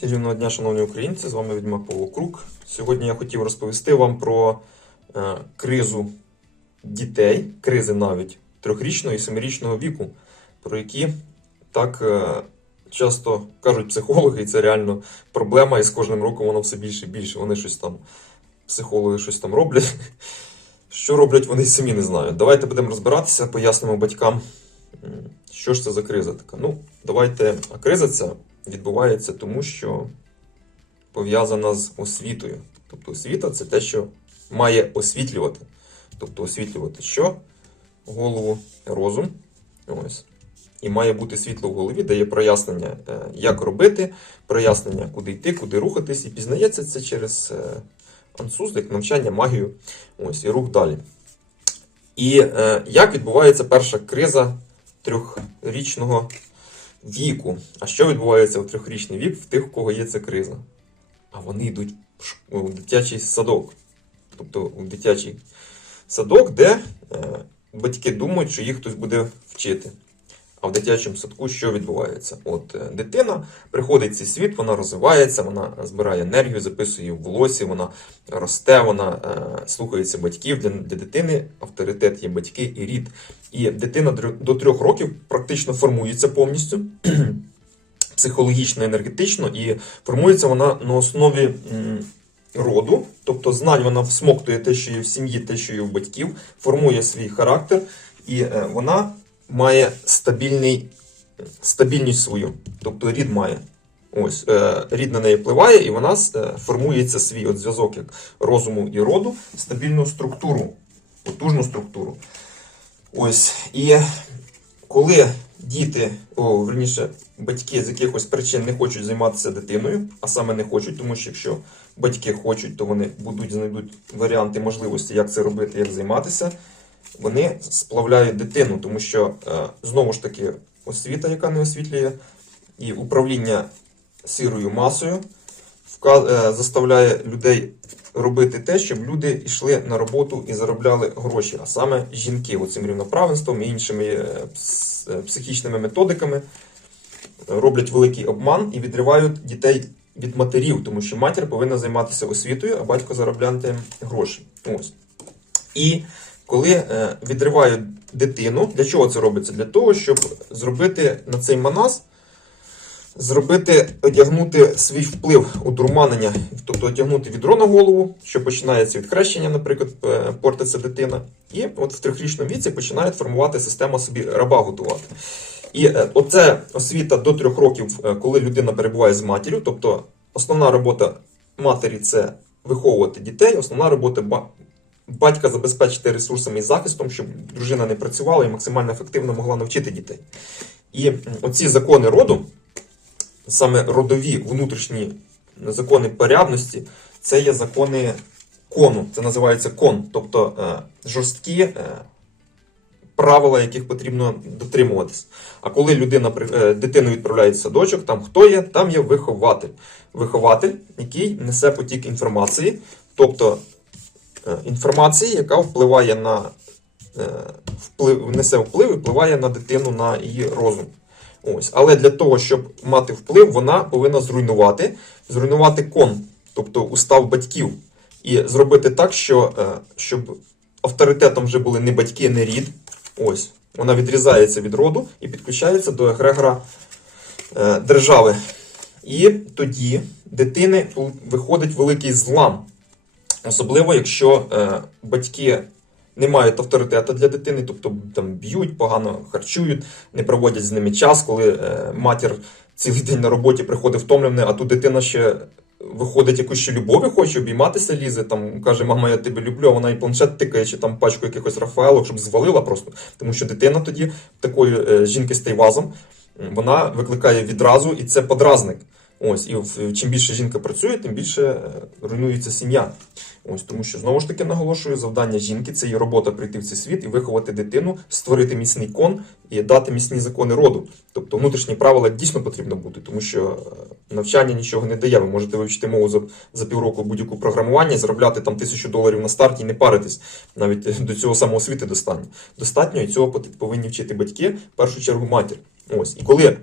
Чарівного дня, шановні українці, з вами Відьмак Павло Крук. Сьогодні я хотів розповісти вам про е, кризу дітей, кризи навіть трьохрічного і семирічного віку, про які так е, часто кажуть психологи, і це реально проблема, і з кожним роком воно все більше і більше. Вони щось там, психологи щось там роблять. Що роблять, вони самі не знають. Давайте будемо розбиратися, пояснимо батькам, що ж це за криза така. Ну, давайте, а криза ця відбувається тому, що пов'язана з освітою. Тобто освіта це те, що має освітлювати. Тобто освітлювати що? Голову, розум. Ось. І має бути світло в голові, де є прояснення, е, як робити, прояснення, куди йти, куди рухатись. І пізнається це через е, ансуз, як навчання, магію. Ось, і рух далі. І е, як відбувається перша криза трьохрічного віку. А що відбувається у трьохрічний вік в тих, у кого є ця криза? А вони йдуть в дитячий садок. Тобто в дитячий садок, де е, батьки думають, що їх хтось буде вчити. А в дитячому садку що відбувається? От е, дитина приходить в цей світ, вона розвивається, вона збирає енергію, записує в волосі, вона росте, вона е, слухається батьків. Для, для дитини авторитет є батьки і рід. І дитина до трьох років практично формується повністю психологічно, енергетично, і формується вона на основі роду, тобто знань вона всмоктує те, що є в сім'ї, те, що є в батьків, формує свій характер, і е, вона має стабільний, стабільність свою, тобто рід має. Ось е, рід на неї впливає, і вона е, формується свій от зв'язок як розуму і роду, стабільну структуру, потужну структуру. Ось і коли діти, о, верніше, батьки з якихось причин не хочуть займатися дитиною, а саме не хочуть, тому що якщо батьки хочуть, то вони будуть знайдуть варіанти можливості, як це робити, як займатися. Вони сплавляють дитину, тому що е, знову ж таки освіта, яка не освітлює, і управління сірою масою е, заставляє людей робити те, щоб люди йшли на роботу і заробляли гроші, а саме жінки оцим рівноправенством і іншими е, пс- психічними методиками роблять великий обман і відривають дітей від матерів, тому що матір повинна займатися освітою, а батько заробляти гроші. Ось. І коли е, відривають дитину, для чого це робиться? Для того, щоб зробити на цей манас, зробити, одягнути свій вплив удурманення, тобто одягнути відро на голову, що починається від хрещення, наприклад, е, портиться дитина. І от в трьохрічному віці починає формувати система собі раба готувати. І е, оце освіта до трьох років, коли людина перебуває з матір'ю, тобто основна робота матері це виховувати дітей, основна робота батька забезпечити ресурсами і захистом, щоб дружина не працювала і максимально ефективно могла навчити дітей. І оці закони роду, саме родові внутрішні закони порядності, це є закони кону, це називається кон, тобто е, жорсткі е, правила, яких потрібно дотримуватись. А коли людина е, дитину відправляють в садочок, там хто є, там є вихователь. Вихователь, який несе потік інформації, тобто інформації, яка впливає на е, вплив, несе вплив і впливає на дитину, на її розум. Ось. Але для того, щоб мати вплив, вона повинна зруйнувати, зруйнувати кон, тобто устав батьків, і зробити так, що, е, щоб авторитетом вже були не батьки, не рід. Ось. Вона відрізається від роду і підключається до егрегора е, держави. І тоді дитини виходить великий злам. Особливо, якщо е, батьки не мають авторитету для дитини, тобто там б'ють, погано харчують, не проводять з ними час, коли е, матір цілий день на роботі приходить втомлений, а тут дитина ще виходить якусь ще любові хоче, обійматися лізе, там каже, мама, я тебе люблю, а вона і планшет тикає, чи там пачку якихось Рафаелок, щоб звалила просто. Тому що дитина тоді такої е, жінки з тейвазом, вона викликає відразу, і це подразник. Ось, і чим більше жінка працює, тим більше е, руйнується сім'я. Ось тому, що знову ж таки наголошую, завдання жінки це її робота прийти в цей світ і виховати дитину, створити міцний кон і дати міцні закони роду. Тобто внутрішні правила дійсно потрібно бути, тому що е, навчання нічого не дає. Ви можете вивчити мову за, за півроку будь-яку програмування, заробляти там тисячу доларів на старті і не паритись. Навіть е, до цього самоосвіти достатньо. Достатньо і цього повинні вчити батьки, в першу чергу матір. Ось і коли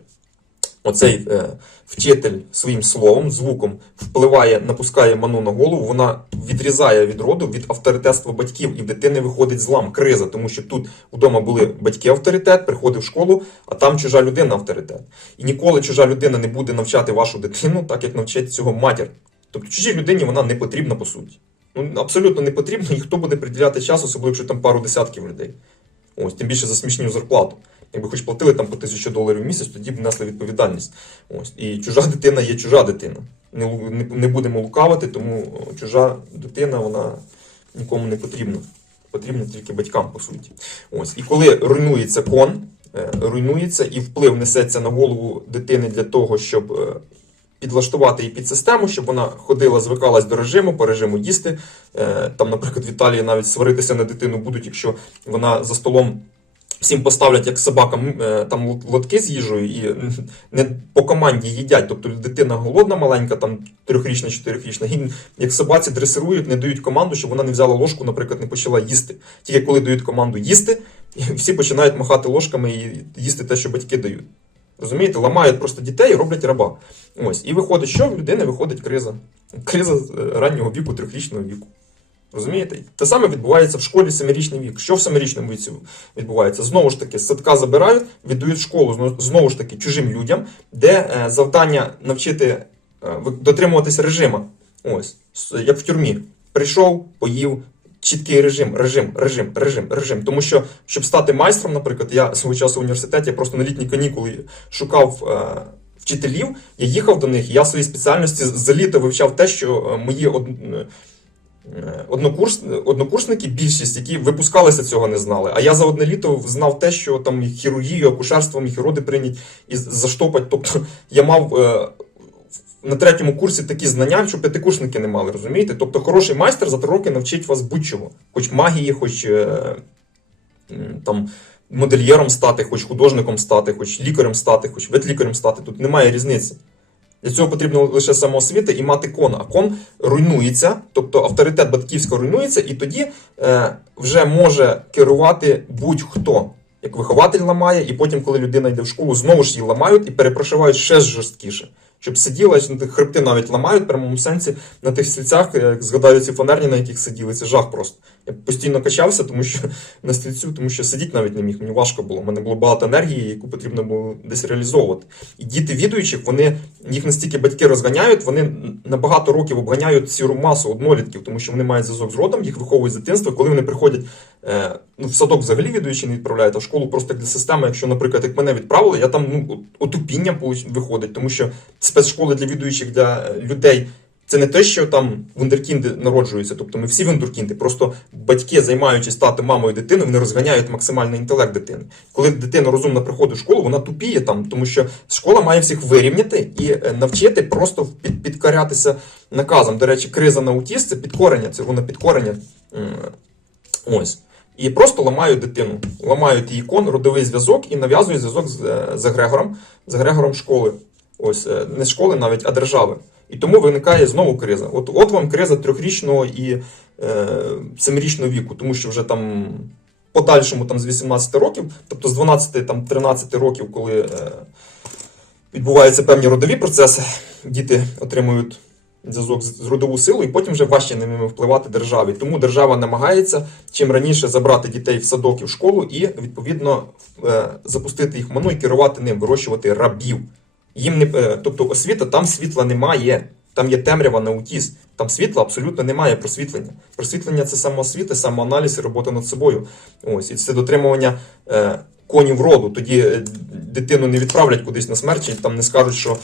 оцей е, вчитель своїм словом, звуком впливає, напускає ману на голову, вона відрізає від роду від авторитетства батьків, і в дитини виходить злам, криза, тому що тут вдома були батьки авторитет, приходив в школу, а там чужа людина авторитет. І ніколи чужа людина не буде навчати вашу дитину, так як навчить цього матір. Тобто чужій людині вона не потрібна по суті. Ну, абсолютно не потрібно, і хто буде приділяти час, особливо якщо там пару десятків людей. Ось, тим більше за смішню зарплату. Якби хоч платили там по тисячу доларів в місяць, тоді б несли відповідальність. Ось. І чужа дитина є чужа дитина. Не, не, не будемо лукавити, тому чужа дитина вона нікому не потрібна. Потрібна тільки батькам, по суті. Ось. І коли руйнується кон, е, руйнується і вплив несеться на голову дитини для того, щоб е, підлаштувати її під систему, щоб вона ходила, звикалась до режиму, по режиму їсти. Е, Там, наприклад, в Італії навіть сваритися на дитину будуть, якщо вона за столом. Всім поставлять як собакам е, там лотки з їжею і не по команді їдять. Тобто дитина голодна, маленька, там трьохрічна, чотирьохрічна, і як собаці дресирують, не дають команду, щоб вона не взяла ложку, наприклад, не почала їсти. Тільки коли дають команду їсти, і всі починають махати ложками і їсти те, що батьки дають. Розумієте, ламають просто дітей і роблять раба. Ось. І виходить, що в людини виходить криза. Криза е, раннього віку, трьохрічного віку. Розумієте? Те саме відбувається в школі семирічний вік. Що в семирічному віці відбувається? Знову ж таки, з садка забирають, віддають школу знову- ж таки чужим людям, де е, завдання навчити е, дотримуватись режиму. Ось, як в тюрмі. Прийшов, поїв. Чіткий режим, режим, режим, режим, режим. Тому що, щоб стати майстром, наприклад, я свого часу в університеті я просто на літні канікули шукав е, вчителів, я їхав до них, я в своїй спеціальності за літо вивчав те, що е, мої од... однокурс... однокурсники, більшість, які випускалися, цього не знали. А я за одне літо знав те, що там хірургію, акушерство, міхіроди прийнять і заштопать. Тобто я мав. е, На третьому курсі такі знання, що п'ятикурсники не мали, розумієте? Тобто хороший майстер за три роки навчить вас будь-чого. Хоч магії, хоч е, там модельєром стати, хоч художником стати, хоч лікарем стати, хоч ветлікарем стати. Тут немає різниці. Для цього потрібно лише самоосвіта і мати кон. А кон руйнується, тобто авторитет батьківська руйнується, і тоді е, вже може керувати будь-хто. Як вихователь ламає, і потім, коли людина йде в школу, знову ж її ламають і перепрошивають ще жорсткіше. Щоб сиділа, хребти навіть ламають в прямому сенсі на тих стільцях, як згадаю ці фанерні, на яких сиділи, це жах просто. Я постійно качався, тому що на стільцю, тому що сидіти навіть не міг, мені важко було. У мене було багато енергії, яку потрібно було десь реалізовувати. І діти відуючих, вони їх настільки батьки розганяють, вони на багато років обганяють сіру масу однолітків, тому що вони мають зв'язок з родом, їх виховують з дитинства. Коли вони приходять е, ну, в садок взагалі відуючі не відправляють, а в школу просто для системи, якщо, наприклад, як мене відправили, я там ну, отупіння виходить, тому що спецшколи для відуючих для е, людей. Це не те, що там вундеркінди народжуються, тобто ми всі вундеркінди. Просто батьки, займаючись тато, мамою дитини, вони розганяють максимальний інтелект дитини. Коли дитина розумно приходить в школу, вона тупіє там, тому що школа має всіх вирівняти і е, навчити просто підкорятися наказам. До речі, криза на аутіст це підкорення, це воно підкорення. Ось. І просто ламають дитину, ламають її кон, родовий зв'язок і нав'язують зв'язок з, е, з Егрегором, з Егрегором школи. Ось е, не школи навіть, а держави. І тому виникає знову криза. От, от вам криза трьохрічного і е, семирічного віку, тому що вже там подальшому там, з 18 років, тобто з 12 там, 13 років, коли е, відбуваються певні родові процеси, діти отримують зв'язок з з родову силу, і потім вже важче на ними впливати державі. Тому держава намагається чим раніше забрати дітей в садок і в школу і відповідно е, запустити їх в ману і керувати ним, вирощувати рабів. Їм не е, тобто освіта там світла немає. Там є темрява на аутіз. Там світла абсолютно немає просвітлення. Просвітлення це самоосвіта, самоаналіз і робота над собою. Ось і це дотримування е, конів роду. Тоді е, дитину не відправлять кудись на смерть, там не скажуть, що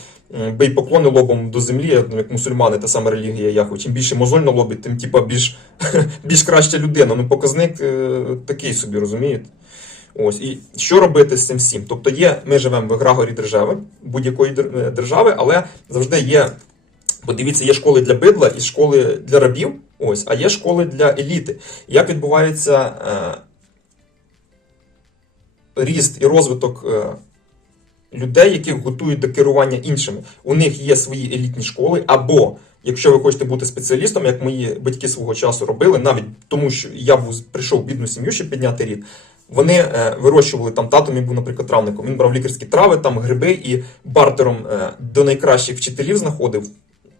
бий поклони лобом до землі, як мусульмани, та сама релігія Яхве. Чим більше мозоль на тим типа більш, більш краща людина. Ну, показник е, такий собі, розумієте? Ось і що робити з цим всім? Тобто є, ми живемо в егрегорі держави, будь-якої е, держави, але завжди є. Подивіться, є школи для бидла і школи для рабів, ось, а є школи для еліти. Як відбувається е, ріст і розвиток е, людей, яких готують до керування іншими? У них є свої елітні школи, або якщо ви хочете бути спеціалістом, як мої батьки свого часу робили, навіть тому що я прийшов в бідну сім'ю, щоб підняти рід. Вони е, вирощували там тато мій був, наприклад, травником. Він брав лікарські трави, там гриби і бартером е, до найкращих вчителів знаходив.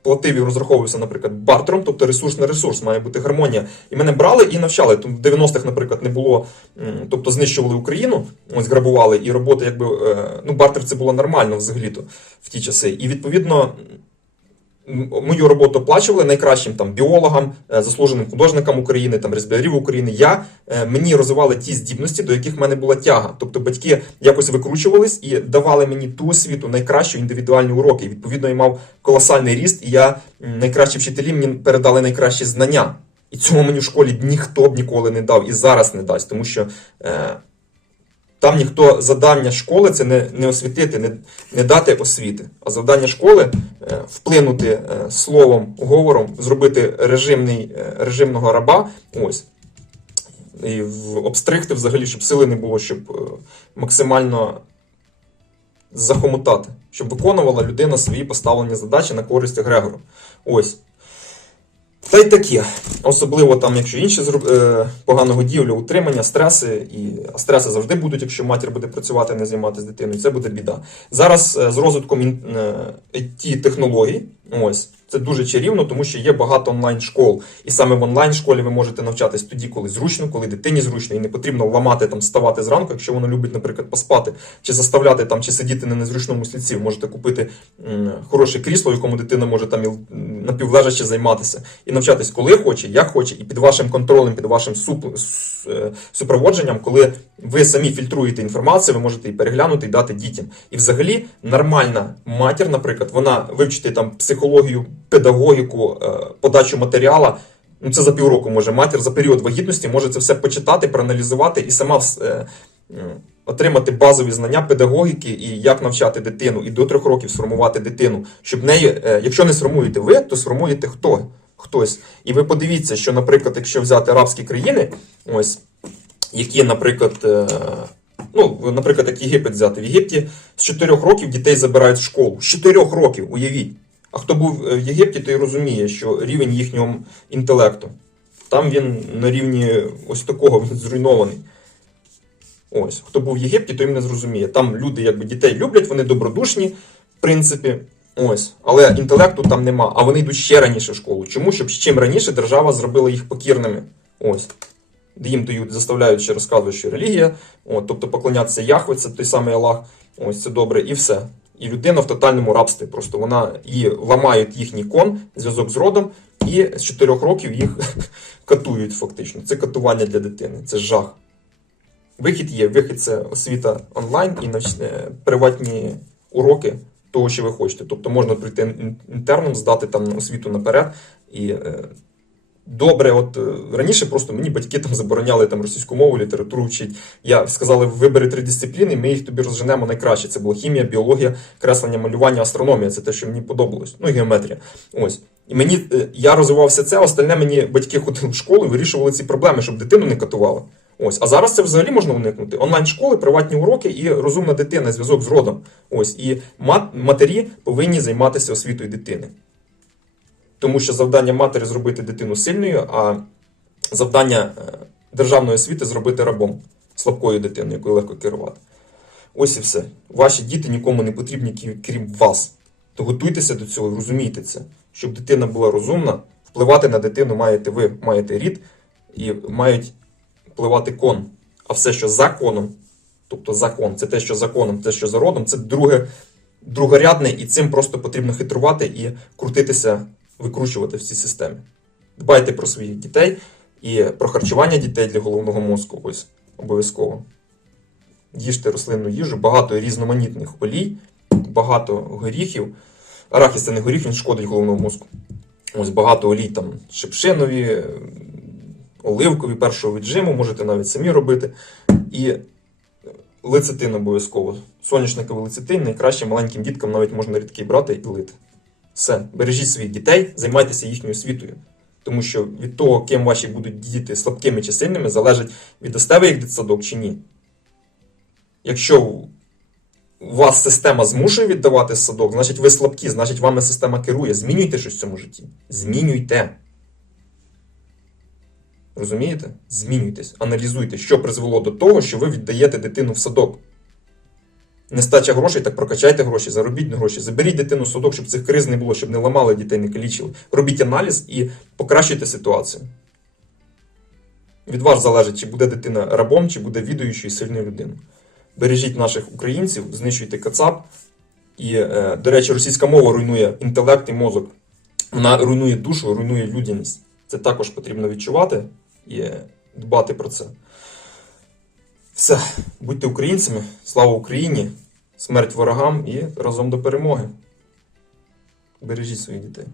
Платив і розраховувався, наприклад, бартером, тобто ресурс на ресурс, має бути гармонія. І мене брали і навчали. Тому в 90-х, наприклад, не було, тобто знищували Україну, ось грабували, і робота, якби е, ну, бартер це було нормально взагалі-то в ті часи. І відповідно мою роботу оплачували найкращим там біологам, е, заслуженим художникам України, там різблярів України. Я е, мені розвивали ті здібності, до яких в мене була тяга. Тобто батьки якось викручувались і давали мені ту освіту, найкращі індивідуальні уроки. Відповідно, я мав колосальний ріст, і я найкращі вчителі мені передали найкращі знання. І цього мені в школі ніхто б ніколи не дав і зараз не дасть, тому що е, там ніхто завдання школи це не, не освітити, не, не дати освіти. А завдання школи е, вплинути е, словом, говором, зробити режимний, е, режимного раба. Ось. І обстригти взагалі, щоб сили не було, щоб максимально захомутати, щоб виконувала людина свої поставлені задачі на користь Егрегору. Ось. Та й таке. Особливо там, якщо інші е, погано годівлю, утримання, стреси, і а стреси завжди будуть, якщо матір буде працювати, не займатися дитиною, це буде біда. Зараз е, з розвитком е, it технологій, ось це дуже чарівно, тому що є багато онлайн школ. І саме в онлайн школі ви можете навчатись тоді, коли зручно, коли дитині зручно, і не потрібно ламати там, вставати зранку, якщо воно любить, наприклад, поспати, чи заставляти там, чи сидіти на незручному. Ви можете купити м, хороше крісло, в якому дитина може там м, займатися, і навчатись, коли хоче, як хоче, і під вашим контролем, під вашим суп, е, супроводженням, коли ви самі фільтруєте інформацію, ви можете і переглянути і дати дітям. І взагалі нормальна матір, наприклад, вона вивчити там психологію, педагогіку, е, подачу матеріала. Ну, це за півроку може матір за період вагітності може це все почитати, проаналізувати і сама е, отримати базові знання педагогіки і як навчати дитину, і до трьох років сформувати дитину. Щоб неї, е, якщо не сформуєте ви, то сформуєте хто? Хтось. І ви подивіться, що, наприклад, якщо взяти арабські країни, ось які, наприклад, е, ну, наприклад, як Єгипет взяти. В Єгипті з 4 років дітей забирають в школу. З 4 років, уявіть. А хто був в Єгипті, той розуміє, що рівень їхнього інтелекту. Там він на рівні ось такого він зруйнований. Ось, хто був в Єгипті, той мене зрозуміє. Там люди якби дітей люблять, вони добродушні, в принципі. Ось, але інтелекту там нема, а вони йдуть ще раніше в школу. Чому? Щоб чим раніше держава зробила їх покірними. Ось. Їм дають, заставляють ще розказувати, що релігія, от, тобто поклонятися Яхве, це той самий Аллах, ось це добре, і все. І людина в тотальному рабстві. Просто вона її ламають їхній кон, зв'язок з родом, і з 4 років їх катують фактично. Це катування для дитини, це жах. Вихід є. Вихід це освіта онлайн і приватні уроки того, що ви хочете. Тобто можна прийти інтерном, здати там освіту наперед. І е, добре, от е, раніше просто мені батьки там забороняли там російську мову, літературу вчити. Я сказали, вибери три дисципліни, ми їх тобі розженемо найкраще. Це була хімія, біологія, креслення, малювання, астрономія. Це те, що мені подобалось. Ну і геометрія. Ось. І мені е, я розвивався це, остальне мені батьки ходили в школу і вирішували ці проблеми, щоб дитину не катували. Ось, а зараз це взагалі можна уникнути. Онлайн-школи, приватні уроки і розумна дитина, зв'язок з родом. Ось і мат, матері повинні займатися освітою дитини. Тому що завдання матері зробити дитину сильною, а завдання е, державної освіти зробити рабом, слабкою дитиною, якою легко керувати. Ось і все. Ваші діти нікому не потрібні, крім- вас. То готуйтеся до цього, розумійте це. Щоб дитина була розумна, впливати на дитину маєте ви, маєте рід, і мають впливати кон. А все, що законом, тобто закон, це те, що законом, те, що за родом, це друге, другорядне, і цим просто потрібно хитрувати і крутитися, викручувати в цій системі. Дбайте про своїх дітей і про харчування дітей для головного мозку. Ось обов'язково. Їжте рослинну їжу, багато різноманітних олій, багато горіхів. Арахіс це не горіх, він шкодить головному мозку. Ось багато олій там шипшинові, оливкові першого віджиму, можете навіть самі робити. І лецитин обов'язково. Соняшниковий лецитин найкраще маленьким діткам навіть можна рідкий брати і лити. Все, бережіть своїх дітей, займайтеся їхньою освітою. Тому що від того, ким ваші будуть діти слабкими чи сильними, залежить віддасте ви їх дитсадок чи ні. Якщо вас система змушує віддавати садок, значить ви слабкі, значить вами система керує. Змінюйте щось в цьому житті. Змінюйте. Розумієте? Змінюйтесь, аналізуйте, що призвело до того, що ви віддаєте дитину в садок. Нестача грошей, так прокачайте гроші, заробіть гроші, заберіть дитину в садок, щоб цих криз не було, щоб не ламали дітей, не калічили. Робіть аналіз і покращуйте ситуацію. Від вас залежить, чи буде дитина рабом, чи буде відаючою і сильною людиною. Бережіть наших українців, знищуйте кацап. І, е, до речі, російська мова руйнує інтелект і мозок. Вона руйнує душу, руйнує людяність. Це також потрібно відчувати і е, дбати про це. Все, будьте українцями, слава Україні, смерть ворогам і разом до перемоги. Бережіть своїх дітей.